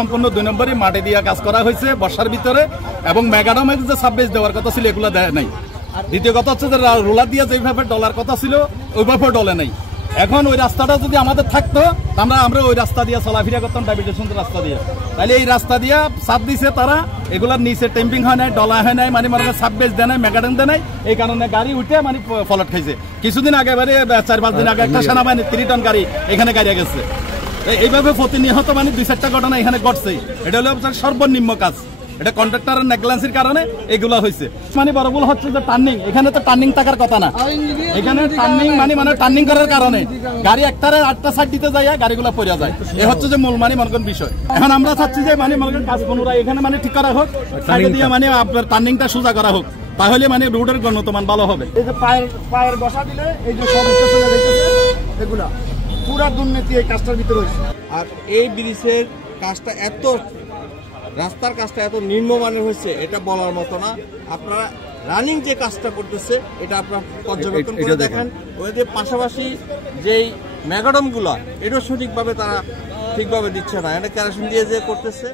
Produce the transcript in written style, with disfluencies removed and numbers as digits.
সম্পূর্ণ 2 নম্বরই মাটি দিয়ে কাজ করা হয়েছে বর্ষার ভিতরে, এবং ম্যাগাডামের যে সাববেজ দেওয়ার কথা ছিল এগুলো দেয় নাই। দ্বিতীয় কথা হচ্ছে যে রোলার দিয়ে যেভাবে ডলার কথা ছিল ওইভাবে ডলে নাই। এখন ওই রাস্তাটা যদি আমাদের থাকতো আমরা ওই রাস্তা দিয়ে চলাফেরা করতাম, ডাইভিটেশন রাস্তা দিয়ে। তাহলে এই রাস্তা দিয়ে চাপ দিছে তারা, এগুলার নিচে টেম্পিং হয় নাই, ডলা হয় নাই, মানে সাববেজ দেয় নাই, ম্যাগাডাম দেয় নাই, এই কারণে গাড়ি উঠে মানে ফলট খাইছে। কিছুদিন আগে 4-5 দিন আগে একটা সেনাবাহিনী 3 টন গাড়ি এখানে গাড়ি গেছে। এইভাবে প্রতিনিয়ত মানে 2-4টা ঘটনা এখানে ঘটছে। এটা হলো সর্বনিম্ন কাজ, এটা কন্ট্রাক্টরের নেগলিজেন্সির কারণে এগুলো হয়েছে। মানে বড় ভুল হচ্ছে যে টার্নিং, এখানে তো টার্নিং থাকার কথা না, এখানে টার্নিং মানে টার্নিং করার কারণে গাড়ি একটারে 8টা সাইড দিতে যায়, গাড়িগুলো পড়ে যায়। এই হচ্ছে যে মূল মানে মনে করেন বিষয়। এখন আমরা চাচ্ছি যে মানে মনে করেন কাজ পুনরায় এখানে মানে ঠিক করা হোক, সাইডে দিয়ে মানে আপনার টার্নিংটা সোজা করা হোক, তাহলে মানে রোডের গুণগত মান ভালো হবে। এই যে পায়ের বসা দিলে এই যে সব এগুলা পুরা দুর্নীতি এই কাজটার ভিতরে হয়েছে। আর এই ব্রিজের কাজটা এত, রাস্তার কাজটা এত নিম্নমানের হয়েছে এটা বলার মতো না। আপনারা রানিং যে কাজটা করতেছে এটা আপনারা পর্যবেক্ষণ করে দেখেন। ওদের পাশাপাশি যেই ম্যাগাডামগুলো এটাও সঠিকভাবে তারা ঠিকভাবে দিচ্ছে না, এটা কেরোসিন দিয়ে যে করতেছে।